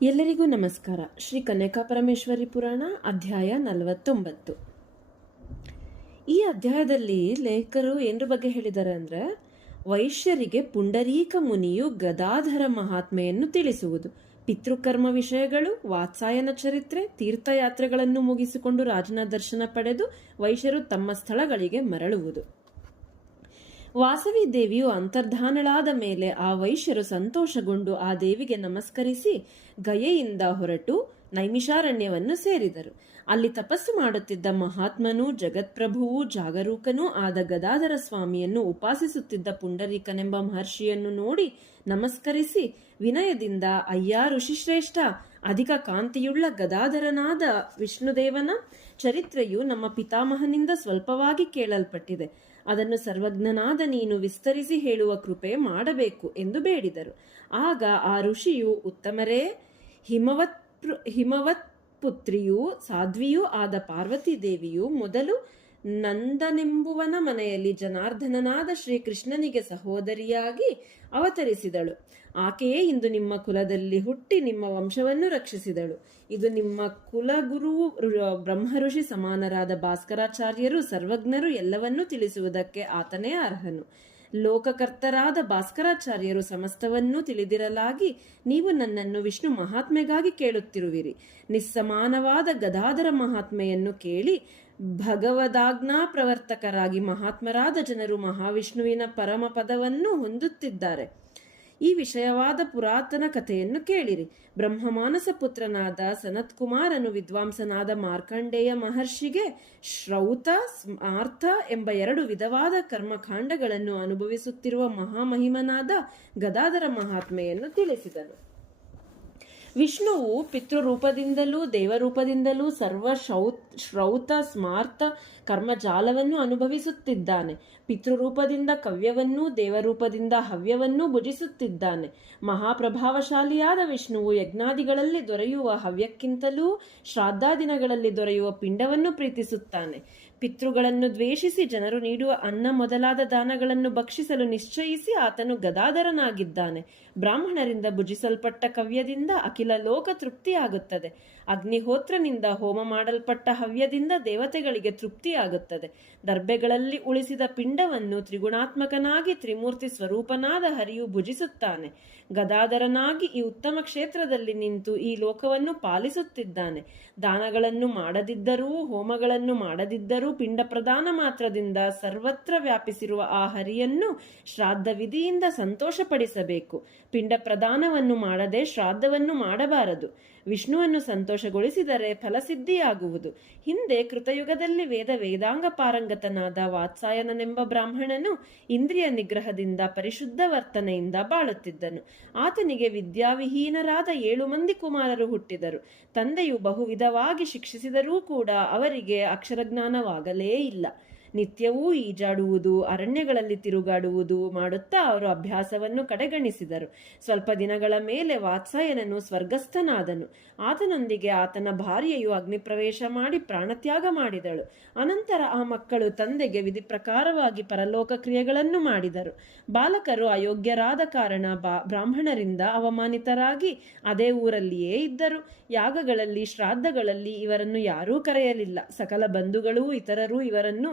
ಎಲ್ಲರಿಗೂ ನಮಸ್ಕಾರ. ಶ್ರೀ ಕನ್ಯಕಾ ಪರಮೇಶ್ವರಿ ಪುರಾಣ ಅಧ್ಯಾಯ 49. ಈ ಅಧ್ಯಾಯದಲ್ಲಿ ಲೇಖಕರು ಏನರ ಬಗ್ಗೆ ಹೇಳಿದ್ದಾರೆ ಅಂದ್ರೆ, ವೈಶ್ಯರಿಗೆ ಪುಂಡರೀಕ ಮುನಿಯು ಗದಾಧರ ಮಹಾತ್ಮೆಯನ್ನು ತಿಳಿಸುವುದು, ಪಿತೃಕರ್ಮ ವಿಷಯಗಳು, ವಾತ್ಸಾಯನ ಚರಿತ್ರೆ, ತೀರ್ಥಯಾತ್ರೆಗಳನ್ನು ಮುಗಿಸಿಕೊಂಡು ರಾಜನ ದರ್ಶನ ಪಡೆದು ವೈಶ್ಯರು ತಮ್ಮ ಸ್ಥಳಗಳಿಗೆ ಮರಳುವುದು. ವಾಸವಿ ದೇವಿಯು ಅಂತರ್ಧಾನಳಾದ ಮೇಲೆ ಆ ವೈಶ್ಯರು ಸಂತೋಷಗೊಂಡು ಆ ದೇವಿಗೆ ನಮಸ್ಕರಿಸಿ ಗಯೆಯಿಂದ ಹೊರಟು ನೈಮಿಷಾರಣ್ಯವನ್ನು ಸೇರಿದರು. ಅಲ್ಲಿ ತಪಸ್ಸು ಮಾಡುತ್ತಿದ್ದ ಮಹಾತ್ಮನೂ ಜಗತ್ಪ್ರಭುವೂ ಜಾಗರೂಕನೂ ಆದ ಗದಾಧರ ಸ್ವಾಮಿಯನ್ನು ಉಪಾಸಿಸುತ್ತಿದ್ದ ಪುಂಡರೀಕನೆಂಬ ಮಹರ್ಷಿಯನ್ನು ನೋಡಿ ನಮಸ್ಕರಿಸಿ ವಿನಯದಿಂದ, ಅಯ್ಯ ಋಷಿಶ್ರೇಷ್ಠ, ಅಧಿಕ ಕಾಂತಿಯುಳ್ಳ ಗದಾಧರನಾದ ವಿಷ್ಣುದೇವನ ಚರಿತ್ರೆಯು ನಮ್ಮ ಪಿತಾಮಹನಿಂದ ಸ್ವಲ್ಪವಾಗಿ ಕೇಳಲ್ಪಟ್ಟಿದೆ. ಅದನ್ನು ಸರ್ವಜ್ಞನಾದ ನೀನು ವಿಸ್ತರಿಸಿ ಹೇಳುವ ಕೃಪೆ ಮಾಡಬೇಕು ಎಂದು ಬೇಡಿದರು. ಆಗ ಆ ಋಷಿಯು, ಉತ್ತಮರೇ, ಹಿಮವತ್ ಪುತ್ರಿಯೂ ಸಾಧ್ವಿಯೂ ಆದ ಪಾರ್ವತಿ ದೇವಿಯು ಮೊದಲು ನಂದನೆಂಬುವನ ಮನೆಯಲ್ಲಿ ಜನಾರ್ದನನಾದ ಶ್ರೀಕೃಷ್ಣನಿಗೆ ಸಹೋದರಿಯಾಗಿ ಅವತರಿಸಿದಳು. ಆಕೆಯೇ ಇಂದು ನಿಮ್ಮ ಕುಲದಲ್ಲಿ ಹುಟ್ಟಿ ನಿಮ್ಮ ವಂಶವನ್ನು ರಕ್ಷಿಸಿದಳು. ಇದು ನಿಮ್ಮ ಕುಲಗುರು ಬ್ರಹ್ಮಋಷಿ ಸಮಾನರಾದ ಭಾಸ್ಕರಾಚಾರ್ಯರು ಸರ್ವಜ್ಞರು ಎಲ್ಲವನ್ನೂ ತಿಳಿಸುವುದಕ್ಕೆ ಆತನೇ ಅರ್ಹನು. ಲೋಕಕರ್ತರಾದ ಭಾಸ್ಕರಾಚಾರ್ಯರು ಸಮಸ್ತವನ್ನೂ ತಿಳಿದಿರಲಾಗಿ ನೀವು ನನ್ನನ್ನು ವಿಷ್ಣು ಮಹಾತ್ಮೆಗಾಗಿ ಕೇಳುತ್ತಿರುವಿರಿ. ನಿಸ್ಸಮಾನವಾದ ಗದಾಧರ ಮಹಾತ್ಮೆಯನ್ನು ಕೇಳಿ ಭಗವದಾಜ್ಞಾ ಪ್ರವರ್ತಕರಾಗಿ ಮಹಾತ್ಮರಾದ ಜನರು ಮಹಾವಿಷ್ಣುವಿನ ಪರಮ ಪದವನ್ನು ಹೊಂದುತ್ತಿದ್ದಾರೆ. ಈ ವಿಷಯವಾದ ಪುರಾತನ ಕಥೆಯನ್ನು ಕೇಳಿರಿ. ಬ್ರಹ್ಮಮಾನಸ ಪುತ್ರನಾದ ಸನತ್ಕುಮಾರನು ವಿದ್ವಾಂಸನಾದ ಮಾರ್ಕಂಡೇಯ ಮಹರ್ಷಿಗೆ ಶ್ರೌತ, ಸ್ಮಾರ್ಥ ಎಂಬ 2 ವಿಧವಾದ ಕರ್ಮಕಾಂಡಗಳನ್ನು ಅನುಭವಿಸುತ್ತಿರುವ ಮಹಾಮಹಿಮನಾದ ಗದಾಧರ ಮಹಾತ್ಮೆಯನ್ನು ತಿಳಿಸಿದನು. ವಿಷ್ಣುವು ಪಿತೃರೂಪದಿಂದಲೂ ದೇವರೂಪದಿಂದಲೂ ಶ್ರೌತ ಸ್ಮಾರ್ಥ ಕರ್ಮಜಾಲವನ್ನು ಅನುಭವಿಸುತ್ತಿದ್ದಾನೆ. ಪಿತೃರೂಪದಿಂದ ಕವ್ಯವನ್ನೂ ದೇವರೂಪದಿಂದ ಹವ್ಯವನ್ನೂ ಭುಜಿಸುತ್ತಿದ್ದಾನೆ. ಮಹಾಪ್ರಭಾವಶಾಲಿಯಾದ ವಿಷ್ಣುವು ಯಜ್ಞಾದಿಗಳಲ್ಲಿ ದೊರೆಯುವ ಹವ್ಯಕ್ಕಿಂತಲೂ ಶ್ರಾದ್ದಾದಿನಗಳಲ್ಲಿ ದೊರೆಯುವ ಪಿಂಡವನ್ನು ಪ್ರೀತಿಸುತ್ತಾನೆ. ಪಿತೃಗಳನ್ನು ದ್ವೇಷಿಸಿ ಜನರು ನೀಡುವ ಅನ್ನ ಮೊದಲಾದ ದಾನಗಳನ್ನು ಭಕ್ಷಿಸಲು ನಿಶ್ಚಯಿಸಿ ಆತನು ಗದಾಧರನಾಗಿದ್ದಾನೆ. ಬ್ರಾಹ್ಮಣರಿಂದ ಭುಜಿಸಲ್ಪಟ್ಟ ಕವ್ಯದಿಂದ ಅಖಿಲ ಲೋಕ ತೃಪ್ತಿಯಾಗುತ್ತದೆ. ಅಗ್ನಿಹೋತ್ರನಿಂದ ಹೋಮ ಮಾಡಲ್ಪಟ್ಟ ಹವ್ಯದಿಂದ ದೇವತೆಗಳಿಗೆ ತೃಪ್ತಿಯಾಗುತ್ತದೆ. ದರ್ಬೆಗಳಲ್ಲಿ ಉಳಿಸಿದ ಪಿಂಡವನ್ನು ತ್ರಿಗುಣಾತ್ಮಕನಾಗಿ ತ್ರಿಮೂರ್ತಿ ಸ್ವರೂಪನಾದ ಹರಿಯು ಭುಜಿಸುತ್ತಾನೆ. ಗದಾಧರನಾಗಿ ಈ ಉತ್ತಮ ಕ್ಷೇತ್ರದಲ್ಲಿ ನಿಂತು ಈ ಲೋಕವನ್ನು ಪಾಲಿಸುತ್ತಿದ್ದಾನೆ. ದಾನಗಳನ್ನು ಮಾಡದಿದ್ದರೂ, ಹೋಮಗಳನ್ನು ಮಾಡದಿದ್ದರೂ ಪಿಂಡ ಪ್ರದಾನ ಮಾತ್ರದಿಂದ ಸರ್ವತ್ರ ವ್ಯಾಪಿಸಿರುವ ಆ ಹರಿಯನ್ನು ಶ್ರಾದ್ದ ವಿಧಿಯಿಂದ ಸಂತೋಷಪಡಿಸಬೇಕು. ಪಿಂಡ ಪ್ರದಾನವನ್ನು ಮಾಡದೆ ಶ್ರಾದ್ದವನ್ನು ಮಾಡಬಾರದು. ವಿಷ್ಣುವನ್ನು ಸಂತೋಷಗೊಳಿಸಿದರೆ ಫಲಸಿದ್ಧಿಯಾಗುವುದು. ಹಿಂದೆ ಕೃತಯುಗದಲ್ಲಿ ವೇದಾಂಗ ಪಾರಂಗತನಾದ ವಾತ್ಸಾಯನನೆಂಬ ಬ್ರಾಹ್ಮಣನು ಇಂದ್ರಿಯ ನಿಗ್ರಹದಿಂದ ಪರಿಶುದ್ಧ ವರ್ತನೆಯಿಂದ ಬಾಳುತ್ತಿದ್ದನು. ಆತನಿಗೆ ವಿದ್ಯಾವಿಹೀನರಾದ 7 ಮಂದಿ ಕುಮಾರರು ಹುಟ್ಟಿದರು. ತಂದೆಯು ಬಹುವಿಧವಾಗಿ ಶಿಕ್ಷಿಸಿದರೂ ಕೂಡ ಅವರಿಗೆ ಅಕ್ಷರಜ್ಞಾನವಾಗಲೇ ಇಲ್ಲ. ನಿತ್ಯವೂ ಈಜಾಡುವುದು, ಅರಣ್ಯಗಳಲ್ಲಿ ತಿರುಗಾಡುವುದು ಮಾಡುತ್ತಾ ಅವರು ಅಭ್ಯಾಸವನ್ನು ಕಡೆಗಣಿಸಿದರು. ಸ್ವಲ್ಪ ದಿನಗಳ ಮೇಲೆ ವಾತ್ಸಾಯನನು ಸ್ವರ್ಗಸ್ಥನಾದನು. ಆತನೊಂದಿಗೆ ಆತನ ಭಾರ್ಯೆಯು ಅಗ್ನಿಪ್ರವೇಶ ಮಾಡಿ ಪ್ರಾಣತ್ಯಾಗ ಮಾಡಿದಳು. ಅನಂತರ ಆ ಮಕ್ಕಳು ತಂದೆಗೆ ವಿಧಿ ಪ್ರಕಾರವಾಗಿ ಪರಲೋಕ ಕ್ರಿಯೆಗಳನ್ನು ಮಾಡಿದರು. ಬಾಲಕರು ಅಯೋಗ್ಯರಾದ ಕಾರಣ ಬ್ರಾಹ್ಮಣರಿಂದ ಅವಮಾನಿತರಾಗಿ ಅದೇ ಊರಲ್ಲಿಯೇ ಇದ್ದರು. ಯಾಗಗಳಲ್ಲಿ, ಶ್ರಾದ್ದಗಳಲ್ಲಿ ಇವರನ್ನು ಯಾರೂ ಕರೆಯಲಿಲ್ಲ. ಸಕಲ ಬಂಧುಗಳೂ ಇತರರೂ ಇವರನ್ನು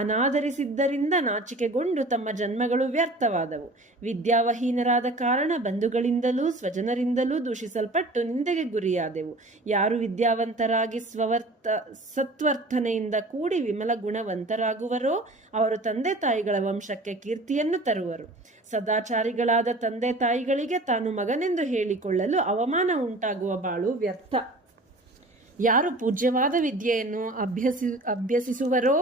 ಅನಾದರಿಸಿದ್ದರಿಂದ ನಾಚಿಕೆಗೊಂಡು ತಮ್ಮ ಜನ್ಮಗಳು ವ್ಯರ್ಥವಾದವು. ವಿದ್ಯಾವಹೀನರಾದ ಕಾರಣ ಬಂಧುಗಳಿಂದಲೂ ಸ್ವಜನರಿಂದಲೂ ದೂಷಿಸಲ್ಪಟ್ಟು ನಿಂದೆಗೆ ಗುರಿಯಾದೆವು. ಯಾರು ವಿದ್ಯಾವಂತರಾಗಿ ಸತ್ವರ್ಥನೆಯಿಂದ ಕೂಡಿ ವಿಮಲ ಗುಣವಂತರಾಗುವರೋ ಅವರು ತಂದೆ ತಾಯಿಗಳ ವಂಶಕ್ಕೆ ಕೀರ್ತಿಯನ್ನು ತರುವರು. ಸದಾಚಾರಿಗಳಾದ ತಂದೆ ತಾಯಿಗಳಿಗೆ ತಾನು ಮಗನೆಂದು ಹೇಳಿಕೊಳ್ಳಲು ಅವಮಾನ ಉಂಟಾಗುವ ಬಾಳು ವ್ಯರ್ಥ. ಯಾರು ಪೂಜ್ಯವಾದ ವಿದ್ಯೆಯನ್ನು ಅಭ್ಯಸಿಸುವರೋ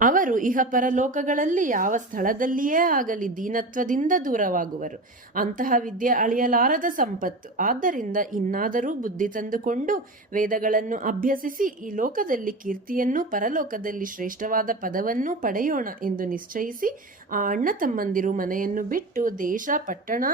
ಅವರು ಇಹ ಪರಲೋಕಗಳಲ್ಲಿ ಯಾವ ಸ್ಥಳದಲ್ಲಿಯೇ ಆಗಲಿ ದೀನತ್ವದಿಂದ ದೂರವಾಗುವರು. ಅಂತಹ ವಿದ್ಯೆ ಅಳಿಯಲಾರದ ಸಂಪತ್ತು. ಆದ್ದರಿಂದ ಇನ್ನಾದರೂ ಬುದ್ಧಿ ತಂದುಕೊಂಡು ವೇದಗಳನ್ನು ಅಭ್ಯಸಿಸಿ ಈ ಲೋಕದಲ್ಲಿ ಕೀರ್ತಿಯನ್ನು, ಪರಲೋಕದಲ್ಲಿ ಶ್ರೇಷ್ಠವಾದ ಪದವನ್ನು ಪಡೆಯೋಣ ಎಂದು ನಿಶ್ಚಯಿಸಿ ಆ ಅಣ್ಣ ತಮ್ಮಂದಿರು ಮನೆಯನ್ನು ಬಿಟ್ಟು ದೇಶ, ಪಟ್ಟಣ,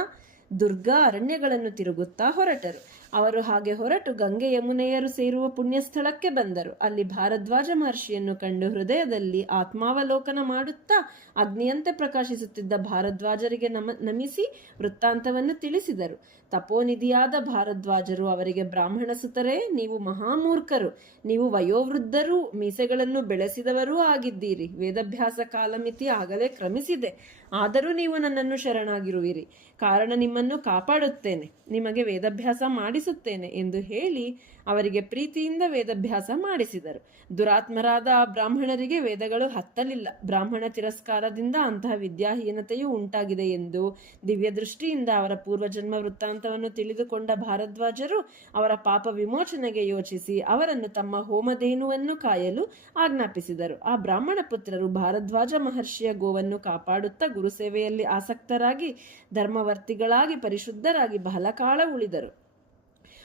ದುರ್ಗ, ಅರಣ್ಯಗಳನ್ನು ತಿರುಗುತ್ತಾ ಹೊರಟರು. ಅವರು ಹಾಗೆ ಹೊರಟು ಗಂಗೆ ಯಮುನೆಯರು ಸೇರುವ ಪುಣ್ಯಸ್ಥಳಕ್ಕೆ ಬಂದರು. ಅಲ್ಲಿ ಭಾರದ್ವಾಜ ಮಹರ್ಷಿಯನ್ನು ಕಂಡು ಹೃದಯದಲ್ಲಿ ಆತ್ಮಾವಲೋಕನ ಮಾಡುತ್ತಾ ಅಗ್ನಿಯಂತೆ ಪ್ರಕಾಶಿಸುತ್ತಿದ್ದ ಭಾರದ್ವಾಜರಿಗೆ ನಮಿಸಿ ವೃತ್ತಾಂತವನ್ನು ತಿಳಿಸಿದರು. ತಪೋನಿಧಿಯಾದ ಭಾರದ್ವಾಜರು ಅವರಿಗೆ, ಬ್ರಾಹ್ಮಣ ಸುತರೇ, ನೀವು ಮಹಾಮೂರ್ಖರು. ನೀವು ವಯೋವೃದ್ಧರೂ ಮೀಸೆಗಳನ್ನು ಬೆಳೆಸಿದವರೂ ಆಗಿದ್ದೀರಿ. ವೇದಭ್ಯಾಸ ಕಾಲಮಿತಿ ಆಗಲೇ ಕ್ರಮಿಸಿದೆ. ಆದರೂ ನೀವು ನನ್ನನ್ನು ಶರಣಾಗಿರುವಿರಿ. ಕಾರಣ ನಿಮ್ಮನ್ನು ಕಾಪಾಡುತ್ತೇನೆ, ನಿಮಗೆ ವೇದಭ್ಯಾಸ ಮಾಡಿಸುತ್ತೇನೆ ಎಂದು ಹೇಳಿ ಅವರಿಗೆ ಪ್ರೀತಿಯಿಂದ ವೇದಭ್ಯಾಸ ಮಾಡಿಸಿದರು. ದುರಾತ್ಮರಾದ ಆ ಬ್ರಾಹ್ಮಣರಿಗೆ ವೇದಗಳು ಹತ್ತಲಿಲ್ಲ. ಬ್ರಾಹ್ಮಣ ತಿರಸ್ಕಾರದಿಂದ ಅಂತಹ ವಿದ್ಯಾಹೀನತೆಯು ಉಂಟಾಗಿದೆ ಎಂದು ದಿವ್ಯ ದೃಷ್ಟಿಯಿಂದ ಅವರ ಪೂರ್ವಜನ್ಮ ವೃತ್ತಾಂತವನ್ನು ತಿಳಿದುಕೊಂಡ ಭಾರದ್ವಾಜರು ಅವರ ಪಾಪ ವಿಮೋಚನೆಗೆ ಯೋಚಿಸಿ ಅವರನ್ನು ತಮ್ಮ ಹೋಮಧೇನುವನ್ನು ಕಾಯಲು ಆಜ್ಞಾಪಿಸಿದರು. ಆ ಬ್ರಾಹ್ಮಣ ಪುತ್ರರು ಭಾರದ್ವಾಜ ಮಹರ್ಷಿಯ ಗೋವನ್ನು ಕಾಪಾಡುತ್ತಾ ಗುರುಸೇವೆಯಲ್ಲಿ ಆಸಕ್ತರಾಗಿ ಧರ್ಮವರ್ತಿಗಳಾಗಿ ಪರಿಶುದ್ಧರಾಗಿ ಬಹಳಕಾಲ ಉಳಿದರು.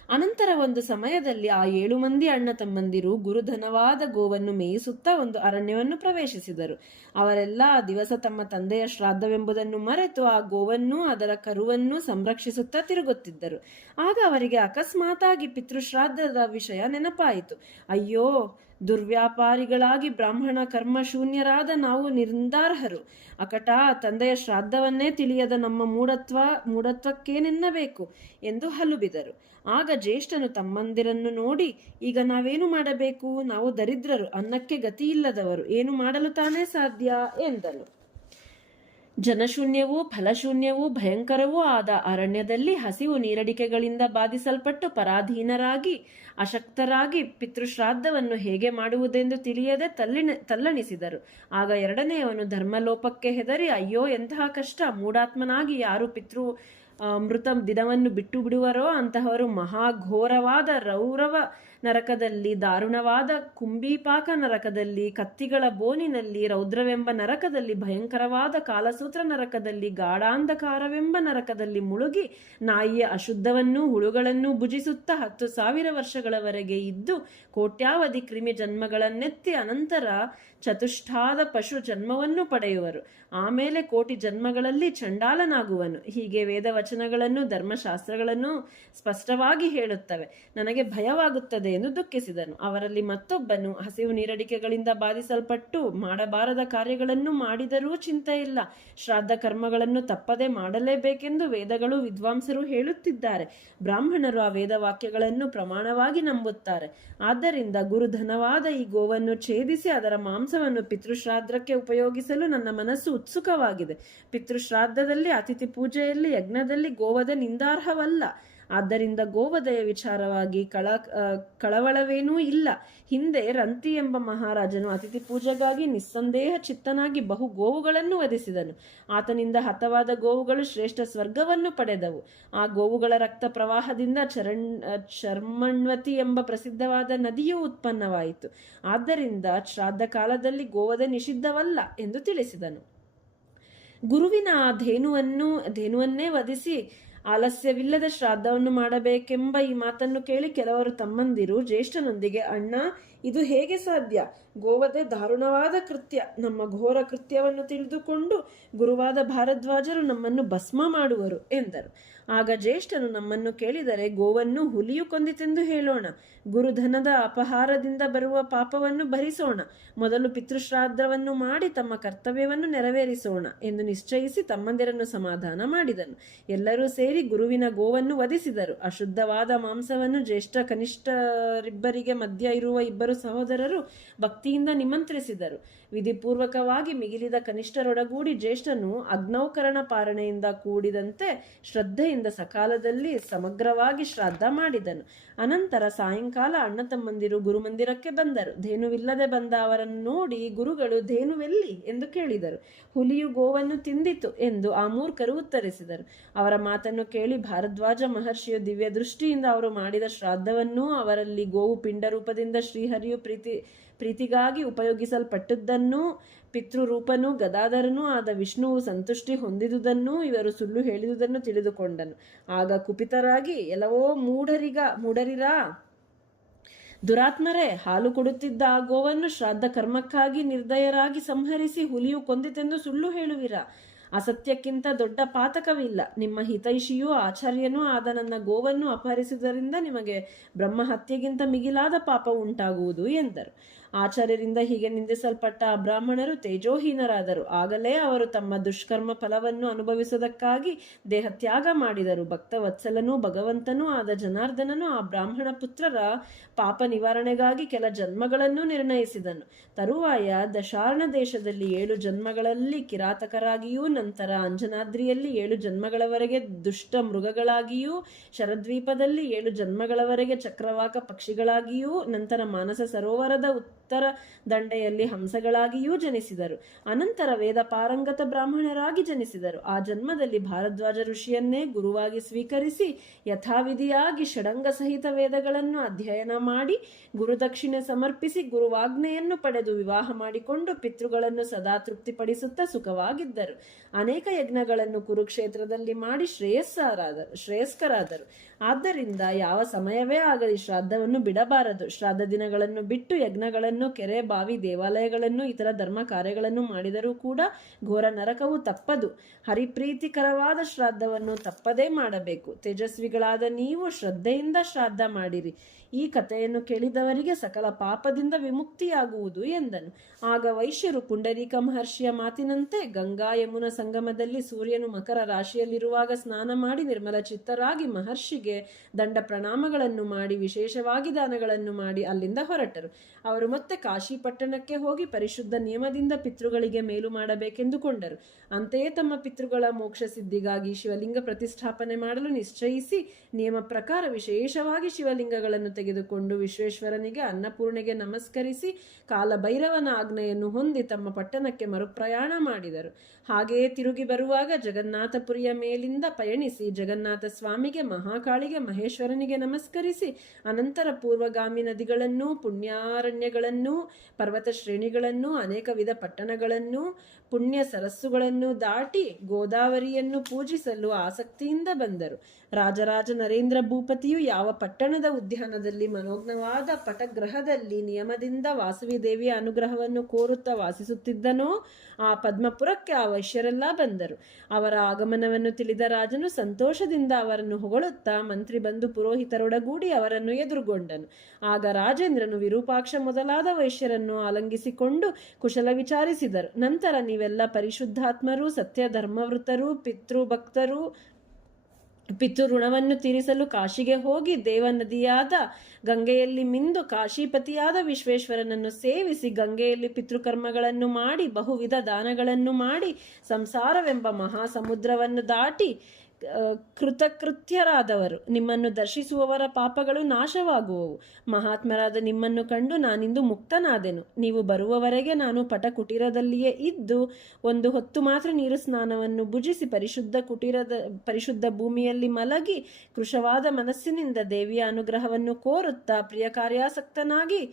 ಅನಂತರ ಒಂದು ಸಮಯದಲ್ಲಿ ಆ 7 ಮಂದಿ ಅಣ್ಣ ತಮ್ಮಂದಿರು ಗುರುಧನವಾದ ಗೋವನ್ನು ಮೇಯಿಸುತ್ತಾ ಒಂದು ಅರಣ್ಯವನ್ನು ಪ್ರವೇಶಿಸಿದರು. ಅವರೆಲ್ಲ ಆ ದಿವಸ ತಮ್ಮ ತಂದೆಯ ಶ್ರಾದ್ದವೆಂಬುದನ್ನು ಮರೆತು ಆ ಗೋವನ್ನು ಅದರ ಕರುವನ್ನು ಸಂರಕ್ಷಿಸುತ್ತಾ ತಿರುಗುತ್ತಿದ್ದರು. ಆಗ ಅವರಿಗೆ ಅಕಸ್ಮಾತಾಗಿ ಪಿತೃಶ್ರಾದ್ದದ ವಿಷಯ ನೆನಪಾಯಿತು. ಅಯ್ಯೋ, ದುರ್ವ್ಯಾಪಾರಿಗಳಾಗಿ ಬ್ರಾಹ್ಮಣ ಕರ್ಮ ಶೂನ್ಯರಾದ ನಾವು ನಿಂದಾರ್ಹರು. ಅಕಟ, ತಂದೆಯ ಶ್ರಾದ್ದವನ್ನೇ ತಿಳಿಯದ ನಮ್ಮ ಮೂಢತ್ವಕ್ಕೇನೆನ್ನಬೇಕು ಎಂದು ಹಲುಬಿದರು. ಆಗ ಜ್ಯೇಷ್ಠನು ತಮ್ಮಂದಿರನ್ನು ನೋಡಿ, ಈಗ ನಾವೇನು ಮಾಡಬೇಕು? ನಾವು ದರಿದ್ರರು, ಅನ್ನಕ್ಕೆ ಗತಿಯಿಲ್ಲದವರು, ಏನು ಮಾಡಲು ತಾನೇ ಸಾಧ್ಯ ಎಂದನು. ಜನಶೂನ್ಯವೂ ಫಲಶೂನ್ಯವೂ ಭಯಂಕರವೂ ಆದ ಅರಣ್ಯದಲ್ಲಿ ಹಸಿವು ನೀರಡಿಕೆಗಳಿಂದ ಬಾಧಿಸಲ್ಪಟ್ಟು ಪರಾಧೀನರಾಗಿ ಅಶಕ್ತರಾಗಿ ಪಿತೃಶ್ರಾದ್ದವನ್ನು ಹೇಗೆ ಮಾಡುವುದೆಂದು ತಿಳಿಯದೆ ತಲ್ಲಣಿಸಿದರು. ಆಗ ಎರಡನೆಯವನು ಧರ್ಮಲೋಪಕ್ಕೆ ಹೆದರಿ, ಅಯ್ಯೋ, ಎಂತಹ ಕಷ್ಟ! ಮೂಢಾತ್ಮನಾಗಿ ಯಾರು ಮೃತ ದಿನವನ್ನು ಬಿಟ್ಟು ಬಿಡುವರೋ ಅಂತಹವರು ಮಹಾಘೋರವಾದ ರೌರವ ನರಕದಲ್ಲಿ, ದಾರುಣವಾದ ಕುಂಭೀಪಾಕ ನರಕದಲ್ಲಿ, ಕತ್ತಿಗಳ ಬೋನಿನಲ್ಲಿ, ರೌದ್ರವೆಂಬ ನರಕದಲ್ಲಿ, ಭಯಂಕರವಾದ ಕಾಲಸೂತ್ರ ನರಕದಲ್ಲಿ, ಗಾಢಾಂಧಕಾರವೆಂಬ ನರಕದಲ್ಲಿ ಮುಳುಗಿ ನಾಯಿಯ ಅಶುದ್ಧವನ್ನೂ ಹುಳುಗಳನ್ನೂ ಭುಜಿಸುತ್ತಾ 10,000 ವರ್ಷಗಳವರೆಗೆ ಇದ್ದು ಕೋಟ್ಯಾವಧಿ ಕ್ರಿಮಿ ಜನ್ಮಗಳನ್ನೆತ್ತಿ ಅನಂತರ ಚತುಷ್ಟಾದ ಪಶು ಜನ್ಮವನ್ನು ಪಡೆಯುವರು. ಆಮೇಲೆ ಕೋಟಿ ಜನ್ಮಗಳಲ್ಲಿ ಚಂಡಾಲನಾಗುವನು. ಹೀಗೆ ವೇದವಚನಗಳನ್ನು ಧರ್ಮಶಾಸ್ತ್ರಗಳನ್ನು ಸ್ಪಷ್ಟವಾಗಿ ಹೇಳುತ್ತವೆ. ನನಗೆ ಭಯವಾಗುತ್ತದೆ ಎಂದು ದುಃಖಿಸಿದನು. ಅವರಲ್ಲಿ ಮತ್ತೊಬ್ಬನು, ಹಸಿವು ನೀರಡಿಕೆಗಳಿಂದ ಬಾಧಿಸಲ್ಪಟ್ಟು ಮಾಡಬಾರದ ಕಾರ್ಯಗಳನ್ನು ಮಾಡಿದರೂ ಚಿಂತೆ ಇಲ್ಲ, ಶ್ರಾದ್ದ ಕರ್ಮಗಳನ್ನು ತಪ್ಪದೆ ಮಾಡಲೇಬೇಕೆಂದು ವೇದಗಳು ವಿದ್ವಾಂಸರು ಹೇಳುತ್ತಿದ್ದಾರೆ. ಬ್ರಾಹ್ಮಣರು ಆ ವೇದವಾಕ್ಯಗಳನ್ನು ಪ್ರಮಾಣವಾಗಿ ನಂಬುತ್ತಾರೆ. ಆದ್ದರಿಂದ ಗುರುಧನವಾದ ಈ ಗೋವನ್ನು ಛೇದಿಸಿ ಅದರ ಮಾಂಸವನ್ನು ಪಿತೃಶ್ರಾದ್ದಕ್ಕೆ ಉಪಯೋಗಿಸಲು ನನ್ನ ಮನಸ್ಸು ಉತ್ಸುಕವಾಗಿದೆ. ಪಿತೃಶ್ರಾದ್ದದಲ್ಲಿ, ಅತಿಥಿ ಪೂಜೆಯಲ್ಲಿ, ಯಜ್ಞದಲ್ಲಿ ಗೋವಧೆ ನಿಂದಾರ್ಹವಲ್ಲ. ಆದ್ದರಿಂದ ಗೋವಧೆಯ ವಿಚಾರವಾಗಿ ಕಳವಳವೇನೂ ಇಲ್ಲ. ಹಿಂದೆ ರಂತಿ ಎಂಬ ಮಹಾರಾಜನು ಅತಿಥಿ ಪೂಜೆಗಾಗಿ ನಿಸ್ಸಂದೇಹ ಚಿತ್ತನಾಗಿ ಬಹು ಗೋವುಗಳನ್ನು ವಧಿಸಿದನು. ಆತನಿಂದ ಹತವಾದ ಗೋವುಗಳು ಶ್ರೇಷ್ಠ ಸ್ವರ್ಗವನ್ನು ಪಡೆದವು. ಆ ಗೋವುಗಳ ರಕ್ತ ಪ್ರವಾಹದಿಂದ ಚರ್ಮಣ್ವತಿ ಎಂಬ ಪ್ರಸಿದ್ಧವಾದ ನದಿಯೂ ಉತ್ಪನ್ನವಾಯಿತು. ಆದ್ದರಿಂದ ಶ್ರಾದ್ದ ಕಾಲದಲ್ಲಿ ಗೋವಧೆ ನಿಷಿದ್ಧವಲ್ಲ ಎಂದು ತಿಳಿಸಿದನು. ಗುರುವಿನ ಆ ಧೇನುವನ್ನೇ ವಧಿಸಿ ಆಲಸ್ಯವಿಲ್ಲದ ಶ್ರಾದ್ದವನ್ನು ಮಾಡಬೇಕೆಂಬ ಈ ಮಾತನ್ನು ಕೇಳಿ ಕೆಲವರು ತಮ್ಮಂದಿರು ಜ್ಯೇಷ್ಠನೊಂದಿಗೆ, ಅಣ್ಣ, ಇದು ಹೇಗೆ ಸಾಧ್ಯ? ಗೋವಧೆ ದಾರುಣವಾದ ಕೃತ್ಯ. ನಮ್ಮ ಘೋರ ಕೃತ್ಯವನ್ನು ತಿಳಿದುಕೊಂಡು ಗುರುವಾದ ಭಾರದ್ವಾಜರು ನಮ್ಮನ್ನು ಭಸ್ಮ ಮಾಡುವರು ಎಂದರು. ಆಗ ಜ್ಯೇಷ್ಠನು ನಮ್ಮನ್ನು ಕೇಳಿದರೆ ಗೋವನ್ನು ಹುಲಿಯು ಕೊಂದಿತೆಂದು ಹೇಳೋಣ. ಗುರುಧನದ ಅಪಹಾರದಿಂದ ಬರುವ ಪಾಪವನ್ನು ಭರಿಸೋಣ. ಮೊದಲು ಪಿತೃಶ್ರಾದ್ದವನ್ನು ಮಾಡಿ ತಮ್ಮ ಕರ್ತವ್ಯವನ್ನು ನೆರವೇರಿಸೋಣ ಎಂದು ನಿಶ್ಚಯಿಸಿ ತಮ್ಮಂದಿರನ್ನು ಸಮಾಧಾನ ಮಾಡಿದನು. ಎಲ್ಲರೂ ಸೇರಿ ಗುರುವಿನ ಗೋವನ್ನು ವಧಿಸಿದರು. ಅಶುದ್ಧವಾದ ಮಾಂಸವನ್ನು ಜ್ಯೇಷ್ಠ ಕನಿಷ್ಠರಿಬ್ಬರಿಗೆ ಮಧ್ಯ ಇರುವ ಇಬ್ಬರು ಸಹೋದರರು ಭಕ್ತಿಯಿಂದ ನಿಮಂತ್ರಿಸಿದರು. ವಿಧಿಪೂರ್ವಕವಾಗಿ ಮಿಗಿಲಿದ ಕನಿಷ್ಠರೊಡಗೂಡಿ ಜ್ಯೇಷ್ಠನು ಅಗ್ನೌಕರಣ ಪಾರಣೆಯಿಂದ ಕೂಡಿದಂತೆ ಶ್ರದ್ಧೆಯಿಂದ ಸಕಾಲದಲ್ಲಿ ಸಮಗ್ರವಾಗಿ ಶ್ರಾದ್ದ ಮಾಡಿದನು. ಅನಂತರ ಸಾಯಂಕಾಲ ಅಣ್ಣ ತಮ್ಮಂದಿರು ಗುರುಮಂದಿರಕ್ಕೆ ಬಂದರು. ಧೇನುವಿಲ್ಲದೆ ಬಂದ ಅವರನ್ನು ನೋಡಿ ಗುರುಗಳು, ಧೇನುವೆಲ್ಲಿ ಎಂದು ಕೇಳಿದರು. ಹುಲಿಯು ಗೋವನ್ನು ತಿಂದಿತು ಎಂದು ಆ ಮೂರ್ಖರು ಉತ್ತರಿಸಿದರು. ಅವರ ಮಾತನ್ನು ಕೇಳಿ ಭಾರದ್ವಾಜ ಮಹರ್ಷಿಯು ದಿವ್ಯ ದೃಷ್ಟಿಯಿಂದ ಅವರು ಮಾಡಿದ ಶ್ರಾದ್ದವನ್ನೂ ಅವರಲ್ಲಿ ಗೋವು ಪಿಂಡ ರೂಪದಿಂದ ಶ್ರೀಹರಿಯು ಪ್ರೀತಿಗಾಗಿ ಉಪಯೋಗಿಸಲ್ಪಟ್ಟದ್ದನ್ನೂ ಪಿತೃರೂಪನೂ ಗದಾಧರನೂ ಆದ ವಿಷ್ಣುವು ಸಂತುಷ್ಟಿ ಹೊಂದಿದುದನ್ನೂ ಇವರು ಸುಳ್ಳು ಹೇಳಿದುದನ್ನು ತಿಳಿದುಕೊಂಡನು. ಆಗ ಕುಪಿತರಾಗಿ, ಎಲ್ಲವೋ ಮೂಢರಿರಾ, ದುರಾತ್ಮರೇ, ಹಾಲು ಕೊಡುತ್ತಿದ್ದ ಆ ಗೋವನ್ನು ಶ್ರಾದ್ದ ಕರ್ಮಕ್ಕಾಗಿ ನಿರ್ದಯರಾಗಿ ಸಂಹರಿಸಿ ಹುಲಿಯು ಕೊಂದಿತೆಂದು ಸುಳ್ಳು ಹೇಳುವಿರಾ? ಅಸತ್ಯಕ್ಕಿಂತ ದೊಡ್ಡ ಪಾತಕವಿಲ್ಲ. ನಿಮ್ಮ ಹಿತೈಷಿಯೂ ಆಚಾರ್ಯನೂ ಆದ ನನ್ನ ಗೋವನ್ನು ಅಪಹರಿಸುವುದರಿಂದ ನಿಮಗೆ ಬ್ರಹ್ಮಹತ್ಯೆಗಿಂತ ಮಿಗಿಲಾದ ಪಾಪ ಉಂಟಾಗುವುದು ಎಂದರು. ಆಚಾರ್ಯರಿಂದ ಹೀಗೆ ನಿಂದಿಸಲ್ಪಟ್ಟ ಅಬ್ರಾಹ್ಮಣರು ತೇಜೋಹೀನರಾದರು. ಆಗಲೇ ಅವರು ತಮ್ಮ ದುಷ್ಕರ್ಮ ಫಲವನ್ನು ಅನುಭವಿಸುವುದಕ್ಕಾಗಿ ದೇಹತ್ಯಾಗ ಮಾಡಿದರು. ಭಕ್ತವತ್ಸಲನೂ ಭಗವಂತನೂ ಆದ ಜನಾರ್ದನನು ಆ ಬ್ರಾಹ್ಮಣ ಪುತ್ರರ ಪಾಪ ನಿವಾರಣೆಗಾಗಿ ಕೆಲ ಜನ್ಮಗಳನ್ನು ನಿರ್ಣಯಿಸಿದನು. ತರುವಾಯ ದಶಾರ್ಣ ದೇಶದಲ್ಲಿ 7 ಜನ್ಮಗಳಲ್ಲಿ ಕಿರಾತಕರಾಗಿಯೂ, ನಂತರ ಅಂಜನಾದ್ರಿಯಲ್ಲಿ 7 ಜನ್ಮಗಳವರೆಗೆ ದುಷ್ಟ ಮೃಗಗಳಾಗಿಯೂ, ಶರದ್ವೀಪದಲ್ಲಿ 7 ಜನ್ಮಗಳವರೆಗೆ ಚಕ್ರವಾಕ ಪಕ್ಷಿಗಳಾಗಿಯೂ, ನಂತರ ಮಾನಸ ಸರೋವರದ ಉತ್ತರ ದಂಡೆಯಲ್ಲಿ ಹಂಸಗಳಾಗಿಯೂ ಜನಿಸಿದರು. ಅನಂತರ ವೇದ ಪಾರಂಗತ ಬ್ರಾಹ್ಮಣರಾಗಿ ಜನಿಸಿದರು. ಆ ಜನ್ಮದಲ್ಲಿ ಭಾರದ್ವಾಜ ಋಷಿಯನ್ನೇ ಗುರುವಾಗಿ ಸ್ವೀಕರಿಸಿ ಯಥಾವಿಧಿಯಾಗಿ ಷಡಂಗ ಸಹಿತ ವೇದಗಳನ್ನು ಅಧ್ಯಯನ ಮಾಡಿ ಗುರುದಕ್ಷಿಣೆ ಸಮರ್ಪಿಸಿ ಗುರುವಾಜ್ಞೆಯನ್ನು ಪಡೆದು ವಿವಾಹ ಮಾಡಿಕೊಂಡು ಪಿತೃಗಳನ್ನು ಸದಾ ತೃಪ್ತಿಪಡಿಸುತ್ತಾ ಸುಖವಾಗಿದ್ದರು. ಅನೇಕ ಯಜ್ಞಗಳನ್ನು ಕುರುಕ್ಷೇತ್ರದಲ್ಲಿ ಮಾಡಿ ಶ್ರೇಯಸ್ಕರಾದರು. ಆದ್ದರಿಂದ ಯಾವ ಸಮಯವೇ ಆಗಲಿ ಶ್ರಾದ್ದವನ್ನು ಬಿಡಬಾರದು. ಶ್ರಾದ್ದ ದಿನಗಳನ್ನು ಬಿಟ್ಟು ಯಜ್ಞಗಳನ್ನು, ಕೆರೆ, ಬಾವಿ, ದೇವಾಲಯಗಳನ್ನು, ಇತರ ಧರ್ಮ ಕಾರ್ಯಗಳನ್ನು ಮಾಡಿದರೂ ಕೂಡ ಘೋರ ನರಕವು ತಪ್ಪದು. ಹರಿಪ್ರೀತಿಕರವಾದ ಶ್ರಾದ್ದವನ್ನು ತಪ್ಪದೇ ಮಾಡಬೇಕು. ತೇಜಸ್ವಿಗಳಾದ ನೀವು ಶ್ರದ್ಧೆಯಿಂದ ಶ್ರಾದ್ದ ಮಾಡಿರಿ. ಈ ಕಥೆಯನ್ನು ಕೇಳಿದವರಿಗೆ ಸಕಲ ಪಾಪದಿಂದ ವಿಮುಕ್ತಿಯಾಗುವುದು ಎಂದನು. ಆಗ ವೈಶ್ಯರು ಪುಂಡರೀಕ ಮಹರ್ಷಿಯ ಮಾತಿನಂತೆ ಗಂಗಾ ಯಮುನ ಸಂಗಮದಲ್ಲಿ ಸೂರ್ಯನು ಮಕರ ರಾಶಿಯಲ್ಲಿರುವಾಗ ಸ್ನಾನ ಮಾಡಿ ನಿರ್ಮಲ ಚಿತ್ತರಾಗಿ ಮಹರ್ಷಿಗೆ ದಂಡ ಪ್ರಣಾಮಗಳನ್ನು ಮಾಡಿ ವಿಶೇಷವಾಗಿ ದಾನಗಳನ್ನು ಮಾಡಿ ಅಲ್ಲಿಂದ ಹೊರಟರು. ಅವರು ಮತ್ತೆ ಕಾಶಿ ಪಟ್ಟಣಕ್ಕೆ ಹೋಗಿ ಪರಿಶುದ್ಧ ನಿಯಮದಿಂದ ಪಿತೃಗಳಿಗೆ ಮೇಲು ಮಾಡಬೇಕೆಂದುಕೊಂಡರು. ಅಂತೆಯೇ ತಮ್ಮ ಪಿತೃಗಳ ಮೋಕ್ಷ ಸಿದ್ಧಿಗಾಗಿ ಶಿವಲಿಂಗ ಪ್ರತಿಷ್ಠಾಪನೆ ಮಾಡಲು ನಿಶ್ಚಯಿಸಿ ನಿಯಮ ಪ್ರಕಾರ ವಿಶೇಷವಾಗಿ ಶಿವಲಿಂಗಗಳನ್ನು ತೆಗೆದುಕೊಂಡು ವಿಶ್ವೇಶ್ವರನಿಗೆ, ಅನ್ನಪೂರ್ಣೆಗೆ ನಮಸ್ಕರಿಸಿ ಕಾಲಭೈರವನ ಆಜ್ಞೆಯನ್ನು ಹೊಂದಿ ತಮ್ಮ ಪಟ್ಟಣಕ್ಕೆ ಮರುಪ್ರಯಾಣ ಮಾಡಿದರು. ಹಾಗೆಯೇ ತಿರುಗಿ ಬರುವಾಗ ಜಗನ್ನಾಥಪುರಿಯ ಮೇಲಿಂದ ಪಯಣಿಸಿ ಜಗನ್ನಾಥ ಸ್ವಾಮಿಗೆ, ಮಹಾಕಾಳಿಗೆ, ಮಹೇಶ್ವರನಿಗೆ ನಮಸ್ಕರಿಸಿ ಅನಂತರ ಪೂರ್ವಗಾಮಿ ನದಿಗಳನ್ನೂ, ಪುಣ್ಯಾರಣ್ಯಗಳನ್ನೂ, ಪರ್ವತ ಶ್ರೇಣಿಗಳನ್ನೂ, ಅನೇಕ ವಿಧ ಪಟ್ಟಣಗಳನ್ನೂ, ಪುಣ್ಯ ಸರಸ್ಸುಗಳನ್ನು ದಾಟಿ ಗೋದಾವರಿಯನ್ನು ಪೂಜಿಸಲು ಆಸಕ್ತಿಯಿಂದ ಬಂದರು. ರಾಜರಾಜ ನರೇಂದ್ರ ಭೂಪತಿಯು ಯಾವ ಪಟ್ಟಣದ ಉದ್ಯಾನದಲ್ಲಿ ಮನೋಜ್ಞವಾದ ಪಟಗ್ರಹದಲ್ಲಿ ನಿಯಮದಿಂದ ವಾಸವಿ ದೇವಿಯ ಅನುಗ್ರಹವನ್ನು ಕೋರುತ್ತಾ ವಾಸಿಸುತ್ತಿದ್ದನೋ ಆ ಪದ್ಮಪುರಕ್ಕೆ ಆ ವೈಶ್ಯರೆಲ್ಲ ಬಂದರು. ಅವರ ಆಗಮನವನ್ನು ತಿಳಿದ ರಾಜನು ಸಂತೋಷದಿಂದ ಅವರನ್ನು ಹೊಗಳುತ್ತಾ ಮಂತ್ರಿ ಬಂದು ಪುರೋಹಿತರೊಡಗೂಡಿ ಅವರನ್ನು ಎದುರುಗೊಂಡನು. ಆಗ ರಾಜೇಂದ್ರನು ವಿರೂಪಾಕ್ಷ ಮೊದಲಾದ ವೈಶ್ಯರನ್ನು ಆಲಂಗಿಸಿಕೊಂಡು ಕುಶಲ ವಿಚಾರಿಸಿದರು. ನಂತರ ನೀವೆಲ್ಲ ಪರಿಶುದ್ಧಾತ್ಮರು, ಸತ್ಯ ಧರ್ಮವೃತರು, ಪಿತೃಭಕ್ತರು, ಪಿತೃಋಣವನ್ನು ತೀರಿಸಲು ಕಾಶಿಗೆ ಹೋಗಿ ದೇವ ನದಿಯಾದ ಗಂಗೆಯಲ್ಲಿ ಮಿಂದು ಕಾಶೀಪತಿಯಾದ ವಿಶ್ವೇಶ್ವರನನ್ನು ಸೇವಿಸಿ ಗಂಗೆಯಲ್ಲಿ ಪಿತೃಕರ್ಮಗಳನ್ನು ಮಾಡಿ ಬಹುವಿಧ ದಾನಗಳನ್ನು ಮಾಡಿ ಸಂಸಾರವೆಂಬ ಮಹಾಸಮುದ್ರವನ್ನು ದಾಟಿ ಕೃತಕೃತ್ಯರಾದವರು. ನಿಮ್ಮನ್ನು ದರ್ಶಿಸುವವರ ಪಾಪಗಳು ನಾಶವಾಗುವವು. ಮಹಾತ್ಮರಾದ ನಿಮ್ಮನ್ನು ಕಂಡು ನಾನಿಂದು ಮುಕ್ತನಾದೆನು. ನೀವು ಬರುವವರೆಗೆ ನಾನು ಪಟಕುಟೀರದಲ್ಲಿಯೇ ಇದ್ದು ಒಂದು ಹೊತ್ತು ಮಾತ್ರ ನೀರು ಸ್ನಾನವನ್ನು ಭುಜಿಸಿ ಪರಿಶುದ್ಧ ಭೂಮಿಯಲ್ಲಿ ಮಲಗಿ ಕೃಶವಾದ ಮನಸ್ಸಿನಿಂದ ದೇವಿಯ ಅನುಗ್ರಹವನ್ನು ಕೋರುತ್ತಾ ಪ್ರಿಯ ಕಾರ್ಯಾಸಕ್ತನಾಗಿ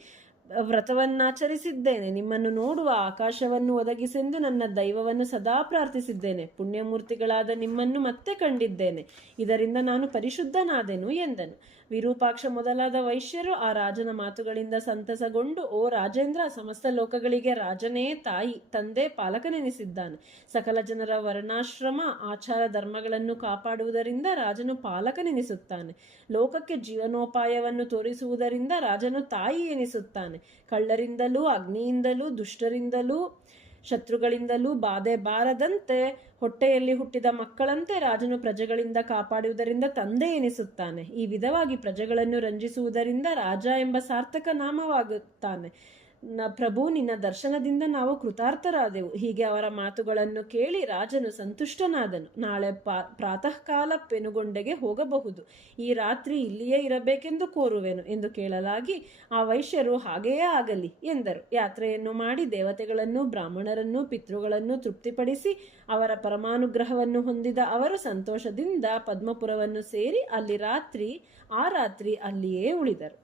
ವ್ರತವನ್ನಾಚರಿಸಿದ್ದೇನೆ. ನಿಮ್ಮನ್ನು ನೋಡುವ ಆಕಾಶವನ್ನು ಒದಗಿಸೆಂದು ನನ್ನ ದೈವವನ್ನು ಸದಾ ಪ್ರಾರ್ಥಿಸಿದ್ದೇನೆ. ಪುಣ್ಯಮೂರ್ತಿಗಳಾದ ನಿಮ್ಮನ್ನು ಮತ್ತೆ ಕಂಡಿದ್ದೇನೆ. ಇದರಿಂದ ನಾನು ಪರಿಶುದ್ಧನಾದೆನು ಎಂದನು. ವಿರೂಪಾಕ್ಷ ಮೊದಲಾದ ವೈಶ್ಯರು ಆ ರಾಜನ ಮಾತುಗಳಿಂದ ಸಂತಸಗೊಂಡು, ಓ ರಾಜೇಂದ್ರ, ಸಮಸ್ತ ಲೋಕಗಳಿಗೆ ರಾಜನೇ ತಾಯಿ, ತಂದೆ, ಪಾಲಕನೆನಿಸಿದ್ದಾನೆ. ಸಕಲ ಜನರ ವರ್ಣಾಶ್ರಮ ಆಚಾರ ಧರ್ಮಗಳನ್ನು ಕಾಪಾಡುವುದರಿಂದ ರಾಜನು ಪಾಲಕನೆನಿಸುತ್ತಾನೆ. ಲೋಕಕ್ಕೆ ಜೀವನೋಪಾಯವನ್ನು ತೋರಿಸುವುದರಿಂದ ರಾಜನು ತಾಯಿ ಎನಿಸುತ್ತಾನೆ. ಕಳ್ಳರಿಂದಲೂ, ಅಗ್ನಿಯಿಂದಲೂ, ದುಷ್ಟರಿಂದಲೂ, ಶತ್ರುಗಳಿಂದಲೂ ಬಾಧೆ ಬಾರದಂತೆ ಹೊಟ್ಟೆಯಲ್ಲಿ ಹುಟ್ಟಿದ ಮಕ್ಕಳಂತೆ ರಾಜನು ಪ್ರಜೆಗಳಿಂದ ಕಾಪಾಡುವುದರಿಂದ ತಂದೆ ಎನಿಸುತ್ತಾನೆ. ಈ ವಿಧವಾಗಿ ಪ್ರಜೆಗಳನ್ನು ರಂಜಿಸುವುದರಿಂದ ರಾಜ ಎಂಬ ಸಾರ್ಥಕ ನಾಮವಾಗುತ್ತಾನೆ. ಪ್ರಭು, ನಿನ್ನ ದರ್ಶನದಿಂದ ನಾವು ಕೃತಾರ್ಥರಾದೆವು. ಹೀಗೆ ಅವರ ಮಾತುಗಳನ್ನು ಕೇಳಿ ರಾಜನು ಸಂತುಷ್ಟನಾದನು. ನಾಳೆ ಪ್ರಾತಃ ಕಾಲ ಪೆನುಗೊಂಡೆಗೆ ಹೋಗಬಹುದು. ಈ ರಾತ್ರಿ ಇಲ್ಲಿಯೇ ಇರಬೇಕೆಂದು ಕೋರುವೆನು ಎಂದು ಕೇಳಲಾಗಿ ಆ ವೈಶ್ಯರು ಹಾಗೆಯೇ ಆಗಲಿ ಎಂದರು. ಯಾತ್ರೆಯನ್ನು ಮಾಡಿ ದೇವತೆಗಳನ್ನು, ಬ್ರಾಹ್ಮಣರನ್ನು, ಪಿತೃಗಳನ್ನು ತೃಪ್ತಿಪಡಿಸಿ ಅವರ ಪರಮಾನುಗ್ರಹವನ್ನು ಹೊಂದಿದ ಅವರು ಸಂತೋಷದಿಂದ ಪದ್ಮಪುರವನ್ನು ಸೇರಿ ಆ ರಾತ್ರಿ ಅಲ್ಲಿಯೇ ಉಳಿದರು.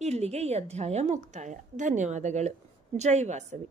ಇಲ್ಲಿಗೆ ಈ ಅಧ್ಯಾಯ ಮುಕ್ತಾಯ. ಧನ್ಯವಾದಗಳು. ಜೈ ವಾಸವಿ.